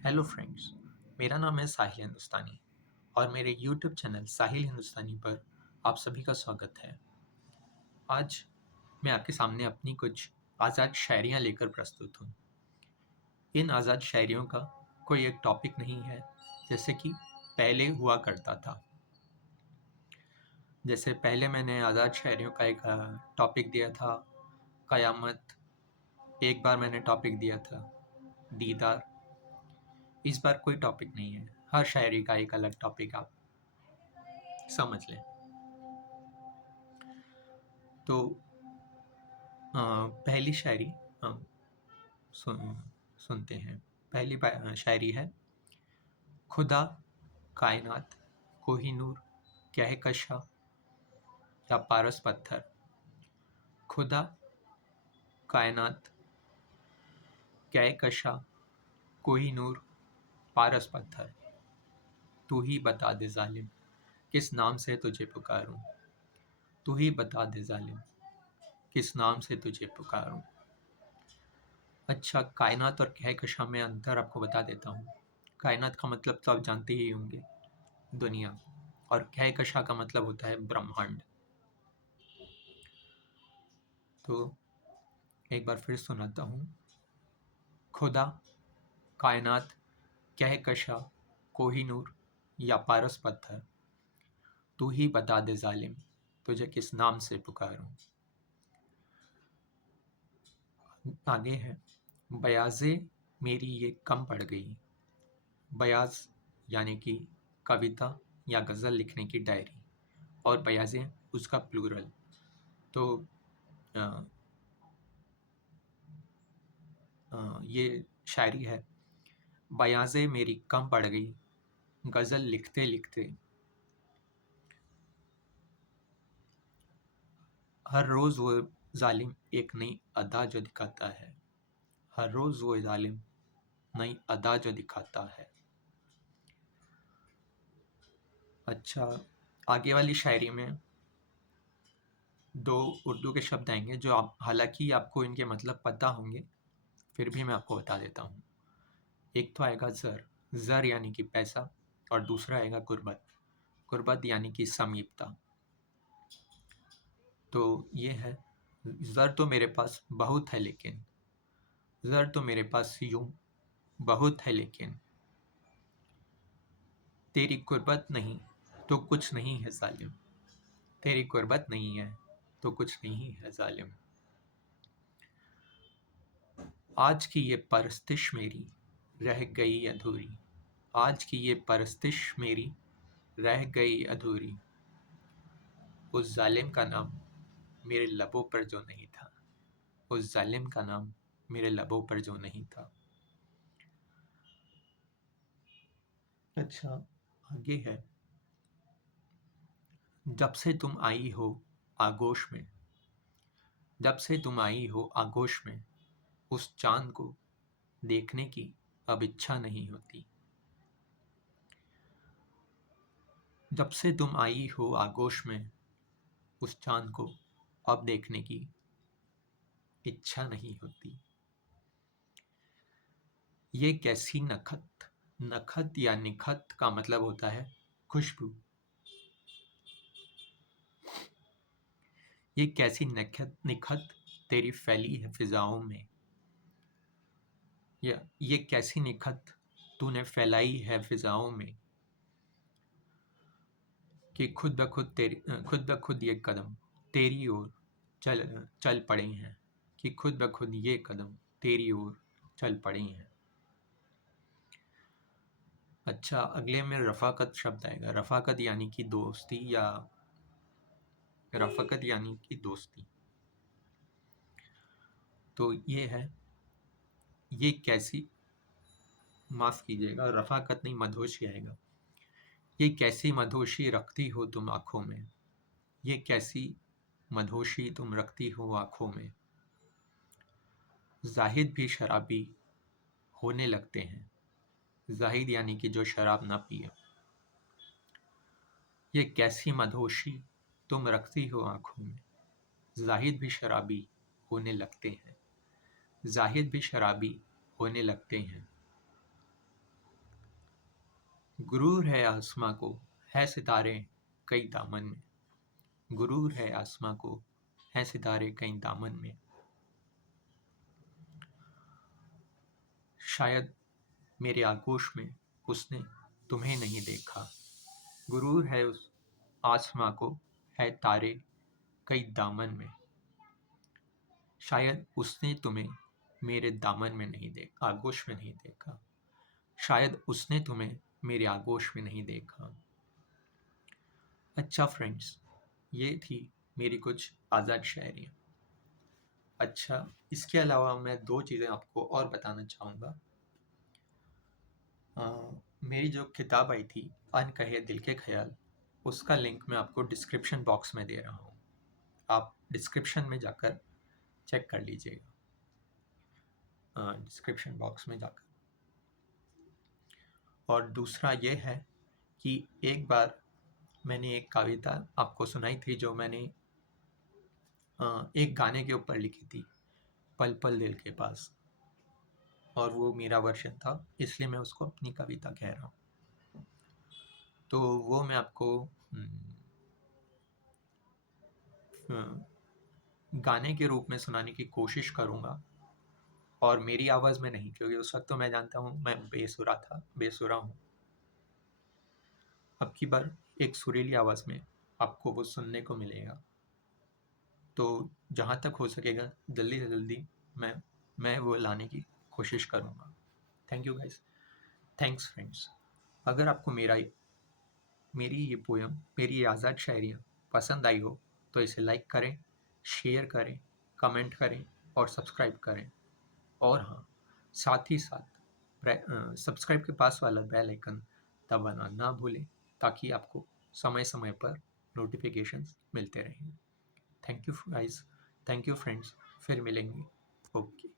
Hello friends, मेरा नाम है साहिल हिंदुस्तानी और मेरे यूट्यूब चैनल साहिल हिंदुस्तानी पर आप सभी का स्वागत है। आज मैं आपके सामने अपनी कुछ आज़ाद शायरियाँ लेकर प्रस्तुत हूँ। इन आज़ाद शायरियों का कोई एक टॉपिक नहीं है, जैसे कि पहले हुआ करता था। जैसे पहले मैंने आज़ाद शायरियों का एक टॉपिक दिया था क़यामत, एक बार मैंने टॉपिक दिया था दीदार। इस बार कोई टॉपिक नहीं है, हर शायरी का एक अलग टॉपिक आप समझ लें। तो पहली शायरी हम सुनते हैं। पहली शायरी है, खुदा कायनात कोहिनूर कहकशा या पारस पत्थर। खुदा कायनात कहकशा कोहिनूर पारस पत्थर, तू ही बता दे जालिम किस नाम से तुझे पुकारूं। तू ही बता दे जालिम किस नाम से तुझे पुकारूं। अच्छा, कायनात और कहकशा में अंतर आपको बता देता हूँ। कायनात का मतलब तो आप जानते ही होंगे, दुनिया, और कहकशा का मतलब होता है ब्रह्मांड। तो एक बार फिर सुनाता हूँ। खुदा कायनात कहकशा कोहिनूर या पारस पत्थर, तू ही बता दे जालिम तुझे किस नाम से पुकारूं। आगे है, बयाज़े मेरी ये कम पड़ गई। बयाज यानी कि कविता या गज़ल लिखने की डायरी, और बयाज़े उसका प्लूरल। तो ये शायरी है, बयाज़े मेरी कम पड़ गई गज़ल लिखते लिखते। हर रोज़ वो जालिम एक नई अदा जो दिखाता है। हर रोज़ वो जालिम नई अदा जो दिखाता है। अच्छा, आगे वाली शायरी में दो उर्दू के शब्द आएंगे जो आप, हालांकि आपको इनके मतलब पता होंगे, फिर भी मैं आपको बता देता हूँ। एक तो आएगा ज़र, ज़र यानी कि पैसा, और दूसरा आएगा गुर्बत, गुर्बत यानी कि समीपता। तो ये है, ज़र तो मेरे पास बहुत है लेकिन, ज़र तो मेरे पास यूं बहुत है लेकिन, तेरी गुर्बत नहीं तो कुछ नहीं है जालिम। तेरी गुर्बत नहीं है तो कुछ नहीं है जालिम। आज की ये परस्तिश मेरी रह गई अधूरी। आज की ये परस्तिश मेरी रह गई अधूरी। उस जालिम का नाम मेरे लबों पर जो नहीं था। उस जालिम का नाम मेरे लबों पर जो नहीं था। अच्छा, आगे है, जब से तुम आई हो आगोश में, जब से तुम आई हो आगोश में, उस चांद को देखने की अब इच्छा नहीं होती। जब से तुम आई हो आगोश में, उस चांद को अब देखने की इच्छा नहीं होती। ये कैसी नखत, नखत या निखत का मतलब होता है खुशबू। ये कैसी नखत निखत तेरी फैली है फिजाओं में। या ये कैसी निखत तूने फैलाई है फिजाओं में, कि खुद ब खुद ये कदम तेरी ओर चल चल पड़े हैं। कि खुद ब खुद ये कदम तेरी ओर चल पड़े हैं। अच्छा, अगले में रफ़ाकत शब्द आएगा। रफ़ाकत यानी कि दोस्ती, या रफ़ाकत यानी कि दोस्ती। तो ये है, ये कैसी, माफ़ कीजिएगा, रफ़ाकत नहीं, मधोशी आएगा। ये कैसी मधोशी रखती हो तुम आँखों में। ये कैसी मधोशी तुम रखती हो आँखों में। ज़ाहिद भी शराबी होने लगते हैं। ज़ाहिद यानी कि जो शराब ना पिए। ये कैसी मधोशी तुम रखती हो आँखों में। ज़ाहिद भी शराबी होने लगते हैं। ज़ाहिद भी शराबी होने लगते हैं। गुरूर है आसमां को, है सितारे कई दामन में। गुरूर है आसमां को, है सितारे कई दामन में। शायद मेरे आगोश में उसने तुम्हें नहीं देखा। गुरूर है उस आसमां को, है तारे कई दामन में। शायद उसने तुम्हें मेरे दामन में नहीं देखा, आगोश में नहीं देखा। शायद उसने तुम्हें मेरे आगोश में नहीं देखा। अच्छा फ्रेंड्स, ये थी मेरी कुछ आज़ाद शायरियाँ। अच्छा, इसके अलावा मैं 2 चीज़ें आपको और बताना चाहूँगा। मेरी जो किताब आई थी अनकहे दिल के ख्याल, उसका लिंक मैं आपको डिस्क्रिप्शन बॉक्स में दे रहा हूँ। आप डिस्क्रिप्शन में जाकर चेक कर लीजिएगा, डिस्क्रिप्शन बॉक्स में जाकर। और दूसरा ये है कि एक बार मैंने एक कविता आपको सुनाई थी जो मैंने एक गाने के ऊपर लिखी थी, पल पल दिल के पास, और वो मेरा वर्जन था, इसलिए मैं उसको अपनी कविता कह रहा हूँ। तो वो मैं आपको गाने के रूप में सुनाने की कोशिश करूँगा, और मेरी आवाज़ में नहीं, क्योंकि उस वक्त तो मैं जानता हूँ मैं बेसुरा हूँ। अब की बार एक सुरीली आवाज़ में आपको वो सुनने को मिलेगा। तो जहाँ तक हो सकेगा जल्दी से जल्दी मैं वो लाने की कोशिश करूँगा। Thank you guys, thanks friends. अगर आपको मेरी ये पोयम, मेरी ये आज़ाद शायरियाँ पसंद आई हो तो इसे लाइक करें, शेयर करें, कमेंट करें और सब्सक्राइब करें। और हाँ, साथ ही साथ सब्सक्राइब के पास वाला बेल आइकन दबाना ना भूलें, ताकि आपको समय समय पर नोटिफिकेशंस मिलते रहें। Thank you guys, thank you friends, फिर मिलेंगे। ओके।